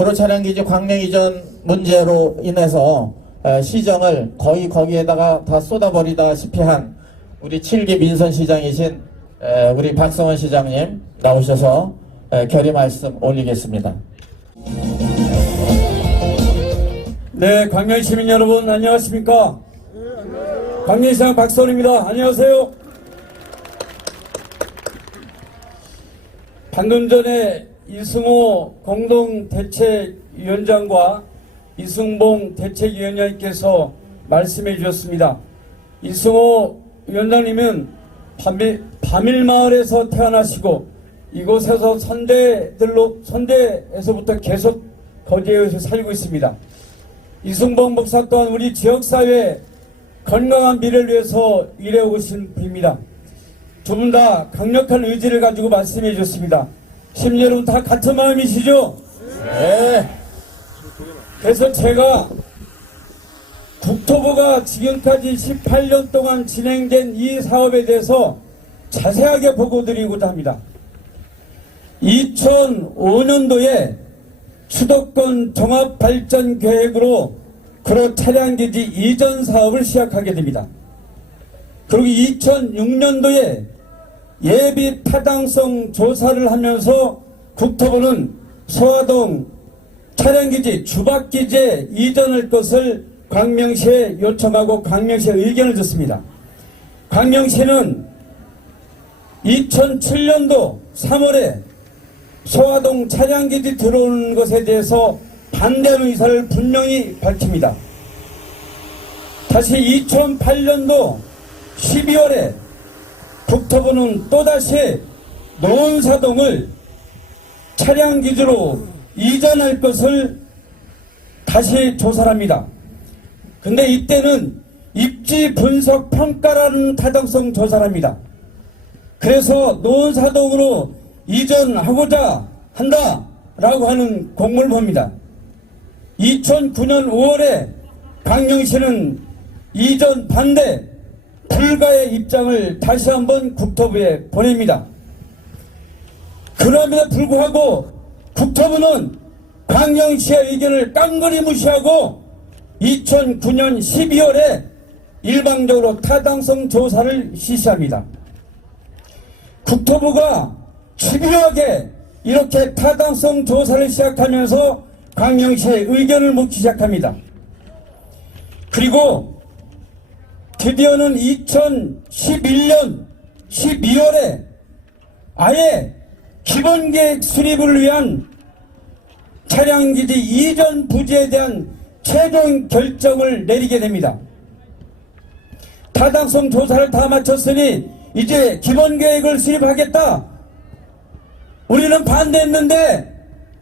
구로 차량기지 광명 이전 문제로 인해서 시정을 거의 거기에다가 다 쏟아버리다시피 한 우리 7기 민선시장이신 우리 박성원 시장님 나오셔서 결의 말씀 올리겠습니다. 네, 광명 시민 여러분 안녕하십니까? 광명시장 박성원입니다. 안녕하세요. 방금 전에 이승호 공동대책위원장과 이승봉 대책위원장님께서 말씀해 주셨습니다. 이승호 위원장님은 밤일마을에서 태어나시고 이곳에서 선대에서부터 계속 거제에서 살고 있습니다. 이승봉 목사 또한 우리 지역사회 건강한 미래를 위해서 일해오고 계신 분입니다. 두 분 다 강력한 의지를 가지고 말씀해 주셨습니다. 시민 여러분 다 같은 마음이시죠? 네. 그래서 제가 국토부가 지금까지 18년 동안 진행된 이 사업에 대해서 자세하게 보고드리고자 합니다. 2005년도에 수도권 종합발전계획으로 구로 차량기지 이전 사업을 시작하게 됩니다. 그리고 2006년도에 예비 타당성 조사를 하면서 국토부는 소화동 차량기지 주박기지에 이전할 것을 광명시에 요청하고 광명시에 의견을 줬습니다. 광명시는 2007년도 3월에 소화동 차량기지 들어오는 것에 대해서 반대하는 의사를 분명히 밝힙니다. 다시 2008년도 12월에 국토부는 또다시 노원사동을 차량기지로 이전할 것을 다시 조사를 합니다. 근데 이때는 입지 분석 평가라는 타당성 조사를 합니다. 그래서 노원사동으로 이전하고자 한다라고 하는 공문을 봅니다. 2009년 5월에 광명시는 이전 반대 불가의 입장을 다시 한번 국토부에 보냅니다. 그럼에도 불구하고 국토부는 광명시의 의견을 깡그리 무시하고 2009년 12월에 일방적으로 타당성 조사를 실시합니다. 국토부가 집요하게 이렇게 타당성 조사를 시작하면서 광명시의 의견을 묻기 시작합니다. 그리고 드디어는 2011년 12월에 아예 기본계획 수립을 위한 차량기지 이전 부지에 대한 최종 결정을 내리게 됩니다. 타당성 조사를 다 마쳤으니 이제 기본계획을 수립하겠다. 우리는 반대했는데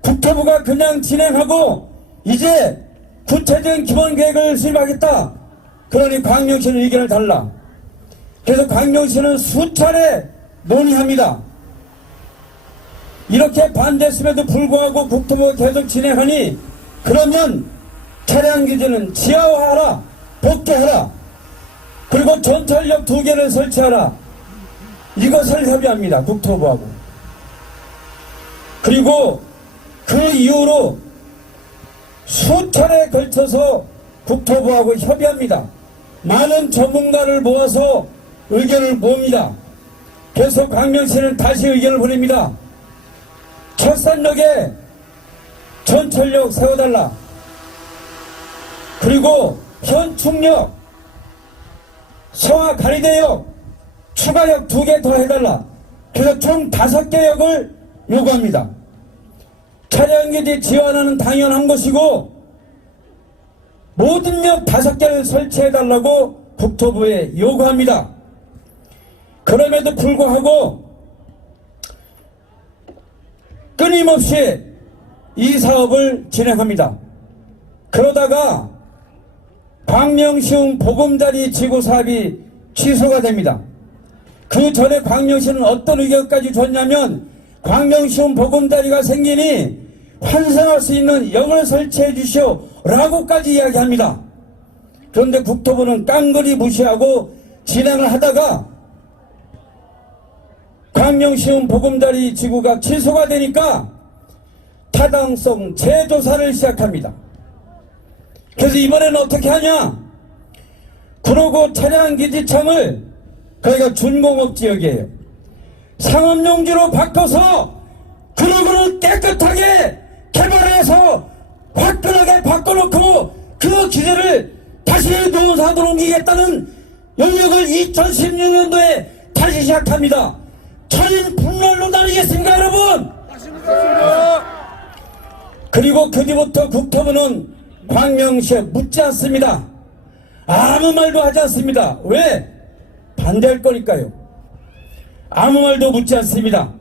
국토부가 그냥 진행하고 이제 구체적인 기본계획을 수립하겠다. 그러니 광명시는 의견을 달라. 그래서 광명시는 수차례 논의합니다. 이렇게 반대했음에도 불구하고 국토부가 계속 진행하니 그러면 차량기지는 지하화하라, 복개하라, 그리고 전철역 2개를 설치하라. 이것을 협의합니다. 국토부하고. 그리고 그 이후로 수차례에 걸쳐서 국토부하고 협의합니다. 많은 전문가를 모아서 의견을 모읍니다. 그래서 광명시는 다시 의견을 보냅니다. 철산역에 전철역 세워달라. 그리고 현충역, 서화가리대역, 추가역 2개 더 해달라. 그래서 총 5개 역을 요구합니다. 차량기지 지원하는 당연한 것이고 모든 역 5개를 설치해달라고 국토부에 요구합니다. 그럼에도 불구하고 끊임없이 이 사업을 진행합니다. 그러다가 광명시흥 보금자리 지구 사업이 취소가 됩니다. 그 전에 광명시는 어떤 의견까지 줬냐면 광명시흥 보금자리가 생기니 환승할 수 있는 역을 설치해 주시오 라고까지 이야기합니다. 그런데 국토부는 깡그리 무시하고 진행을 하다가 광명시흥 보금자리 지구가 취소가 되니까 타당성 재조사를 시작합니다. 그래서 이번에는 어떻게 하냐? 구로구 차량기지청을, 거기가 준공업지역이에요, 상업용지로 바꿔서 구로구를 깨끗하게 개발해서 화끈하게 바꿔놓고 그 기재를 다시 노사도로 옮기겠다는 영역을 2016년도에 다시 시작합니다. 천인 분열로 나뉘겠습니까, 여러분? 그리고 그 뒤부터 국토부는 광명시에 묻지 않습니다. 아무 말도 하지 않습니다. 왜? 반대할 거니까요. 아무 말도 묻지 않습니다.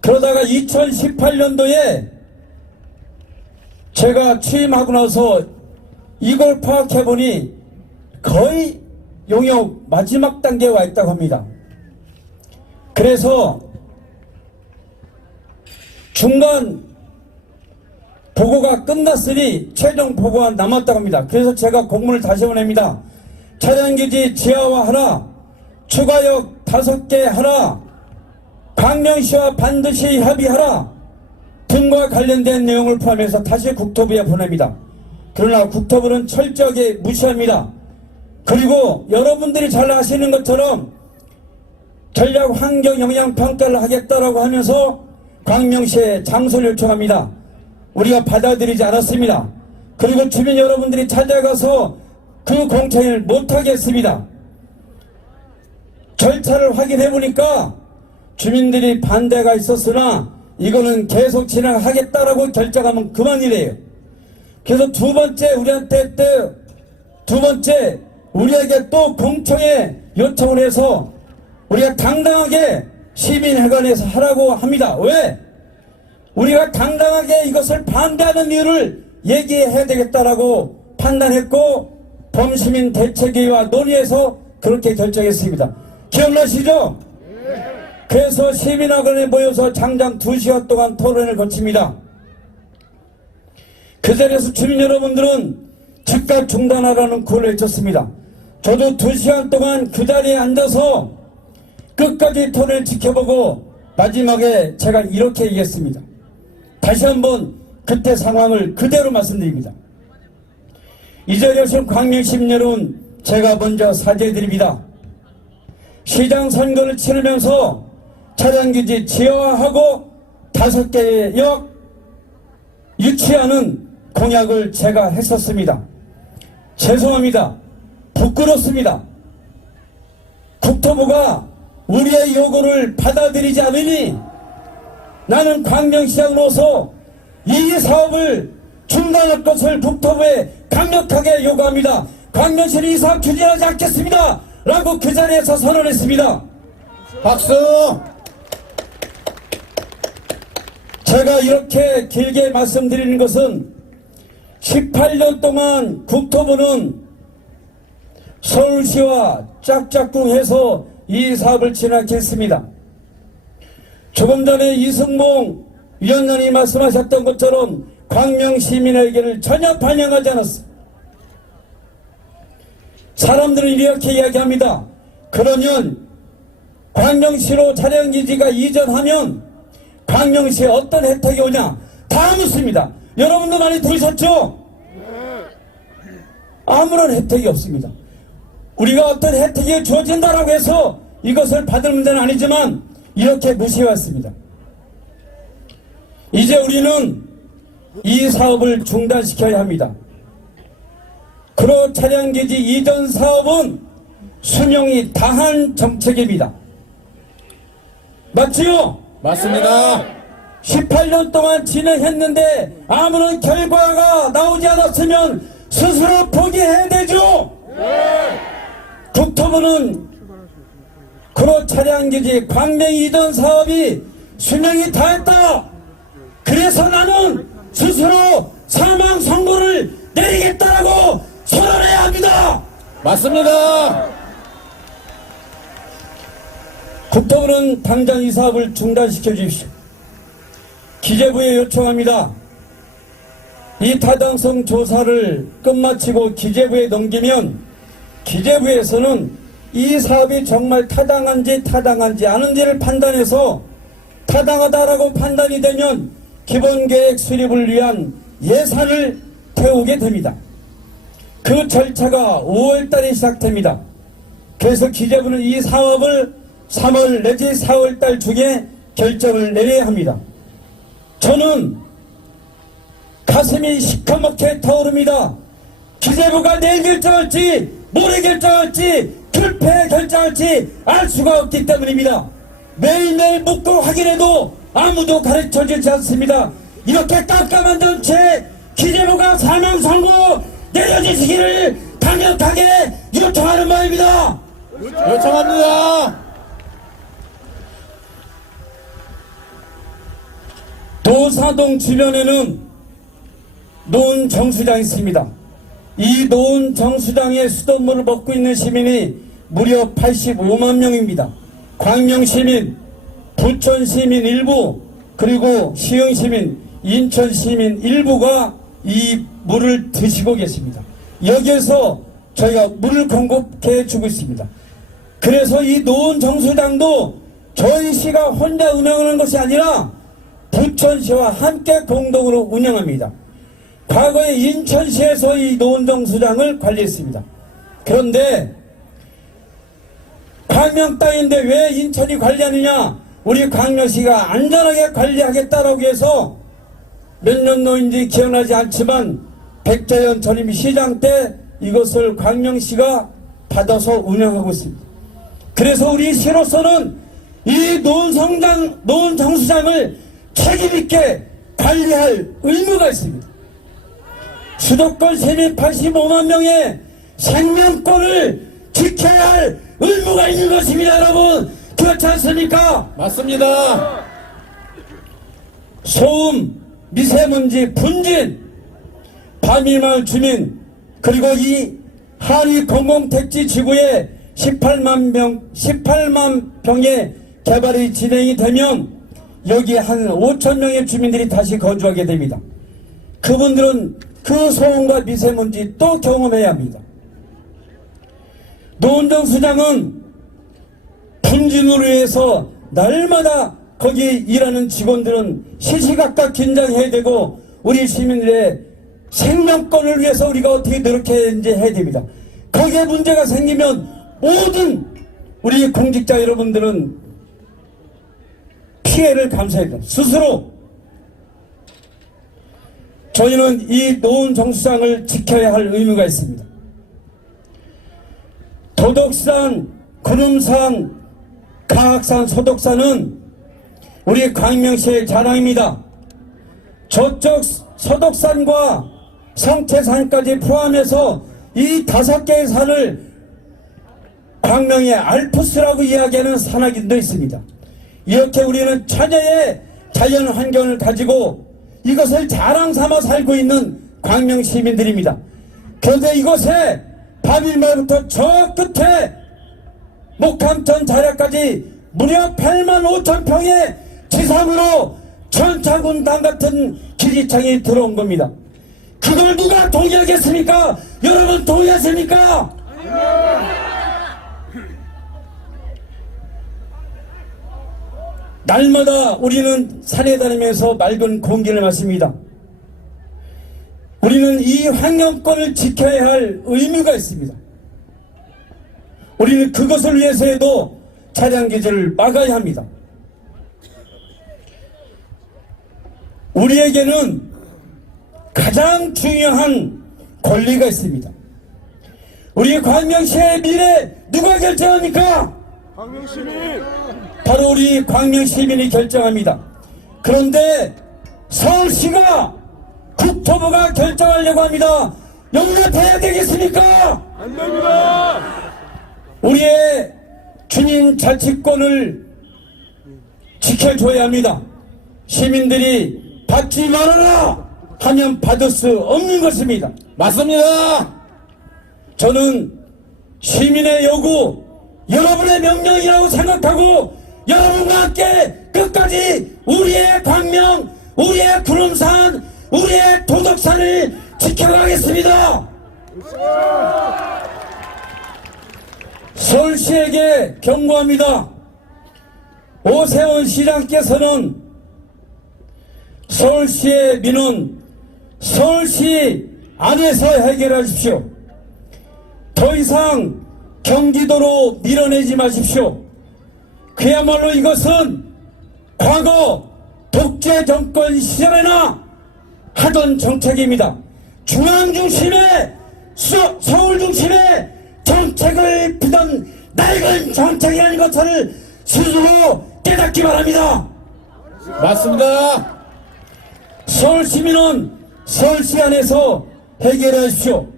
그러다가 2018년도에 제가 취임하고 나서 이걸 파악해보니 거의 용역 마지막 단계에 와 있다고 합니다. 그래서 중간 보고가 끝났으니 최종 보고가 남았다고 합니다. 그래서 제가 공문을 다시 보냅니다. 차량기지 지하화하라, 추가역 5개 하라, 광명시와 반드시 협의하라 등과 관련된 내용을 포함해서 다시 국토부에 보냅니다. 그러나 국토부는 철저하게 무시합니다. 그리고 여러분들이 잘 아시는 것처럼 전략 환경 영향 평가를 하겠다라고 하면서 광명시에 장소를 요청합니다. 우리가 받아들이지 않았습니다. 그리고 주민 여러분들이 찾아가서 그 공청회를 못하겠습니다. 절차를 확인해 보니까 주민들이 반대가 있었으나 이거는 계속 진행하겠다라고 결정하면 그만이래요. 그래서 두 번째 우리에게 또 공청회 요청을 해서 우리가 당당하게 시민회관에서 하라고 합니다. 왜? 우리가 당당하게 이것을 반대하는 이유를 얘기해야 되겠다라고 판단했고 범시민 대책위와 논의해서 그렇게 결정했습니다. 기억나시죠? 그래서 시민회관에 모여서 장장 2시간 동안 토론을 거칩니다. 그 자리에서 주민 여러분들은 즉각 중단하라는 구호를 외쳤습니다. 저도 2시간 동안 그 자리에 앉아서 끝까지 토론을 지켜보고 마지막에 제가 이렇게 얘기했습니다. 다시 한번 그때 상황을 그대로 말씀드립니다. 이 자리에 오신 광명시민 여러분, 제가 먼저 사죄드립니다. 시장 선거를 치르면서 차량기지 지하화하고 5개의 역 유치하는 공약을 제가 했었습니다. 죄송합니다. 부끄럽습니다. 국토부가 우리의 요구를 받아들이지 않으니 나는 광명시장으로서 이 사업을 중단할 것을 국토부에 강력하게 요구합니다. 광명시는 이 사업 추진하지 않겠습니다. 라고 그 자리에서 선언했습니다. 박수! 제가 이렇게 길게 말씀드리는 것은 18년 동안 국토부는 서울시와 짝짝꿍해서 이 사업을 진행했습니다. 조금 전에 이승봉 위원장이 말씀하셨던 것처럼 광명시민의 의견을 전혀 반영하지 않았습니다. 사람들은 이렇게 이야기합니다. 그러면 광명시로 차량기지가 이전하면 광명시에 어떤 혜택이 오냐? 다 묻습니다. 여러분도 많이 들으셨죠? 아무런 혜택이 없습니다. 우리가 어떤 혜택이 주어진다라고 해서 이것을 받을 문제는 아니지만 이렇게 무시해왔습니다. 이제 우리는 이 사업을 중단시켜야 합니다. 구로 차량기지 이전 사업은 수명이 다한 정책입니다. 맞지요? 맞습니다. 18년 동안 진행했는데 아무런 결과가 나오지 않았으면 스스로 포기해야 되죠. 국토부는 구로 차량기지 광명 이전 사업이 수명이 다했다. 그래서 나는 스스로 사망 선고를 내리겠다라고 선언해야 합니다. 맞습니다. 국토부는 당장 이 사업을 중단시켜 주십시오. 기재부에 요청합니다. 이 타당성 조사를 끝마치고 기재부에 넘기면 기재부에서는 이 사업이 정말 타당한지 않은지를 판단해서 타당하다라고 판단이 되면 기본계획 수립을 위한 예산을 태우게 됩니다. 그 절차가 5월달에 시작됩니다. 그래서 기재부는 이 사업을 3월 내지 4월달 중에 결정을 내려야 합니다. 저는 가슴이 시커멓게 타오릅니다. 기재부가 내일 결정할지 모레 결정할지 불패 결정할지 알 수가 없기 때문입니다. 매일매일 묻고 확인해도 아무도 가르쳐주지 않습니다. 이렇게 깜깜한 정체 기재부가 사명 선고 내려주시기를 강력하게 요청하는 바입니다. 요청합니다. 도사동 주변에는 노은 정수장이 있습니다. 이 노은 정수장의 수돗물을 먹고 있는 시민이 무려 85만 명입니다. 광명시민, 부천시민 일부, 그리고 시흥시민, 인천시민 일부가 이 물을 드시고 계십니다. 여기에서 저희가 물을 공급해 주고 있습니다. 그래서 이 노은 정수장도 저희 시가 혼자 운영하는 것이 아니라 부천시와 함께 공동으로 운영합니다. 과거에 인천시에서 이 노은 정수장을 관리했습니다. 그런데 광명 땅인데 왜 인천이 관리하느냐? 우리 광명시가 안전하게 관리하겠다라고 해서 몇 년도인지 기억나지 않지만 백자연 전임 시장 때 이것을 광명시가 받아서 운영하고 있습니다. 그래서 우리 시로서는 이 노은 정수장을 책임있게 관리할 의무가 있습니다. 수도권 시민 85만 명의 생명권을 지켜야 할 의무가 있는 것입니다. 여러분 그렇지 않습니까? 맞습니다. 소음, 미세먼지, 분진, 밤이마을 주민 그리고 이 한위 공공택지 지구에 18만 평의 개발이 진행이 되면 여기에 한 5천 명의 주민들이 다시 거주하게 됩니다. 그분들은 그 소음과 미세먼지 또 경험해야 합니다. 노은정수장은 분진으로 해서 날마다 거기 일하는 직원들은 시시각각 긴장해야 되고 우리 시민들의 생명권을 위해서 우리가 어떻게 노력해야 해야 됩니다. 거기에 문제가 생기면 모든 우리 공직자 여러분들은 피해를 감수해야 됩니다. 스스로 저희는 이 노은 정수장을 지켜야 할 의무가 있습니다. 도덕산, 구름산, 가악산, 소독산은 우리 광명시의 자랑입니다. 저쪽 소독산과 성태산까지 포함해서 이 5개의 산을 광명의 알프스라고 이야기하는 산악인도 있습니다. 이렇게 우리는 천혜의 자연 환경을 가지고 이것을 자랑 삼아 살고 있는 광명 시민들입니다. 그런데 이곳에 바빌마을부터 저 끝에 목함천 자략까지 무려 8만 5천 평의 지상으로 천차군당 같은 기지창이 들어온 겁니다. 그걸 누가 동의하겠습니까? 여러분 동의하십니까? 날마다 우리는 산에 다니면서 맑은 공기를 마십니다. 우리는 이 환경권을 지켜야 할 의무가 있습니다. 우리는 그것을 위해서라도 차량 기지를 막아야 합니다. 우리에게는 가장 중요한 권리가 있습니다. 우리 광명시의 미래 누가 결정합니까? 광명시민! 바로 우리 광명시민이 결정합니다. 그런데 서울시가 국토부가 결정하려고 합니다. 용납해야 되겠습니까? 안 됩니다! 우리의 주민 자치권을 지켜줘야 합니다. 시민들이 받지 말아라 하면 받을 수 없는 것입니다. 맞습니다. 저는 시민의 요구, 여러분의 명령이라고 생각하고 여러분과 함께 끝까지 우리의 광명, 우리의 구름산, 우리의 도덕산을 지켜가겠습니다. 서울시에게 경고합니다. 오세훈 시장께서는 서울시의 민원 서울시 안에서 해결하십시오. 더 이상 경기도로 밀어내지 마십시오. 그야말로 이것은 과거 독재 정권 시절에나 하던 정책입니다. 중앙 중심의 서울 중심의 정책을 피던 낡은 정책이라는 것을 스스로 깨닫기 바랍니다. 맞습니다. 서울 시민은 서울시 안에서 해결하십시오.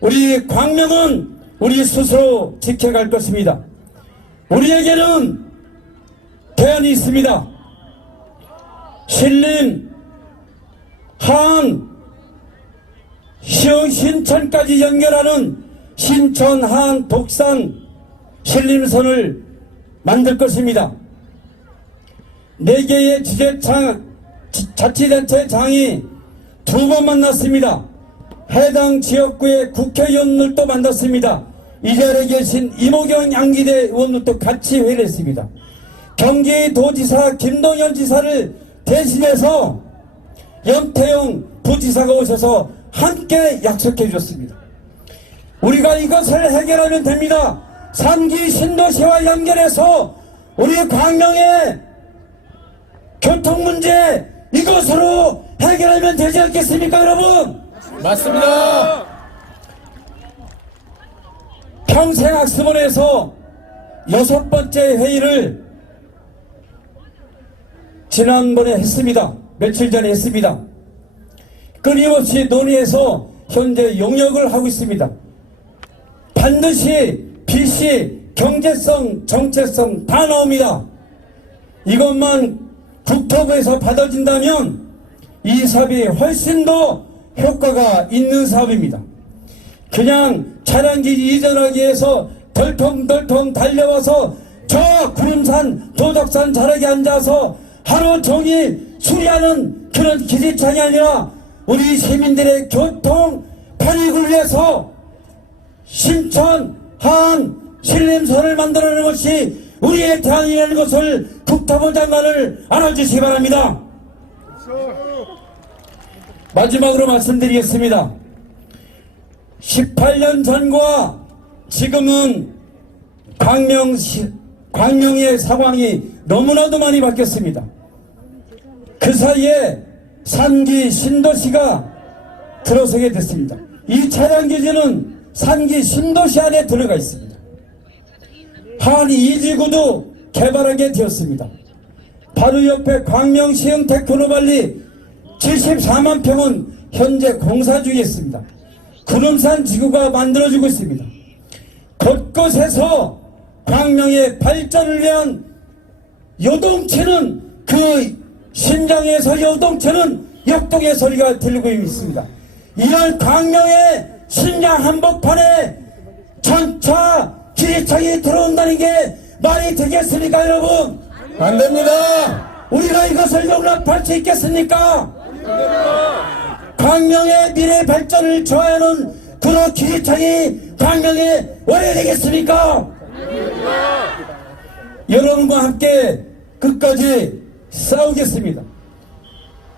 우리 광명은 우리 스스로 지켜갈 것입니다. 우리에게는 대안이 있습니다. 신림, 하안, 신천까지 연결하는 신천, 하안, 독산, 신림선을 만들 것입니다. 4개의 자치단체장이 2번 만났습니다. 해당 지역구의 국회의원들도 만났습니다. 이 자리에 계신 이모경 양기대 의원들도 같이 회의를 했습니다. 경기도지사 김동연 지사를 대신해서 염태영 부지사가 오셔서 함께 약속해 주셨습니다. 우리가 이것을 해결하면 됩니다. 3기 신도시와 연결해서 우리 광명의 교통문제 이것으로 해결하면 되지 않겠습니까, 여러분? 맞습니다. 평생학습원에서 6번째 회의를 지난번에 했습니다. 며칠 전에 했습니다. 끊임없이 논의해서 현재 용역을 하고 있습니다. 반드시 비시, 경제성, 정체성 다 나옵니다. 이것만 국토부에서 받아진다면 이 사업이 훨씬 더 효과가 있는 사업입니다. 그냥 차량기 이전하기 위해서 덜컹덜컹 달려와서 저 구름산 도덕산 자락에 앉아서 하루 종일 수리하는 그런 기지창이 아니라 우리 시민들의 교통 편익을 위해서 신천, 하안, 신림선을 만들어내는 것이 우리의 대안이라는 것을 국토부 장관을 알아주시기 바랍니다. 마지막으로 말씀드리겠습니다. 18년 전과 지금은 광명의 상황이 너무나도 많이 바뀌었습니다. 그 사이에 3기 신도시가 들어서게 됐습니다. 이 차량기지는 3기 신도시 안에 들어가 있습니다. 하안 2지구도 개발하게 되었습니다. 바로 옆에 광명시흥 테크노발리 74만 평은 현재 공사 중에 있습니다. 구름산 지구가 만들어지고 있습니다. 곳곳에서 광명의 발전을 위한 요동치는 그 심장에서 요동치는 역동의 소리가 들리고 있습니다. 이런 광명의 심장 한복판에 전차 기차이 들어온다는 게 말이 되겠습니까, 여러분? 안 됩니다. 우리가 이것을 용납할 수 있겠습니까? 광명의 미래 발전을 좋아하는 그런 기차이 광명에 와야 되겠습니까? 여러분과 함께 끝까지 싸우겠습니다.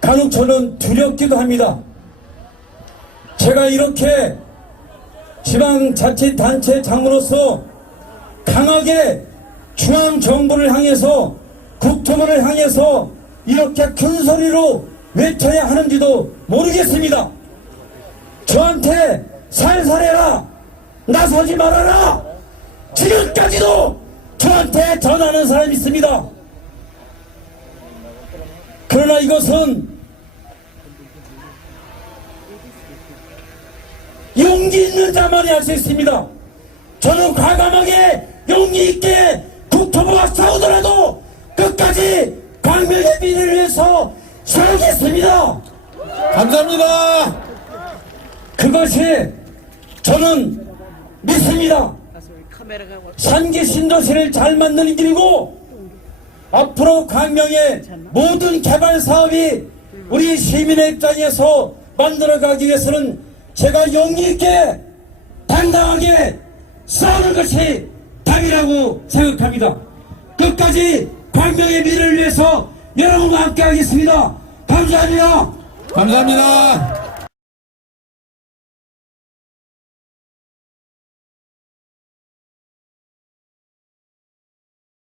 간혹 저는 두렵기도 합니다. 제가 이렇게 지방자치단체장으로서 강하게 중앙정부를 향해서 국토부를 향해서 이렇게 큰 소리로 외쳐야 하는지도 모르겠습니다. 저한테 살살해라, 나서지 말아라, 지금까지도 저한테 전하는 사람이 있습니다. 그러나 이것은 용기 있는 자만이 할 수 있습니다. 저는 과감하게 용기 있게 국토부와 싸우더라도 끝까지 광명의 미래를 위해서 싸우겠습니다. 감사합니다. 그것이 저는 믿습니다. 3기 신도시를 잘 만드는 길이고 앞으로 광명의 모든 개발 사업이 우리 시민의 입장에서 만들어가기 위해서는 제가 용기 있게 당당하게 싸우는 것이 답이라고 생각합니다. 끝까지 광명의 미래를 위해서 여러분과 함께 하겠습니다. 감사합니다. 감사합니다.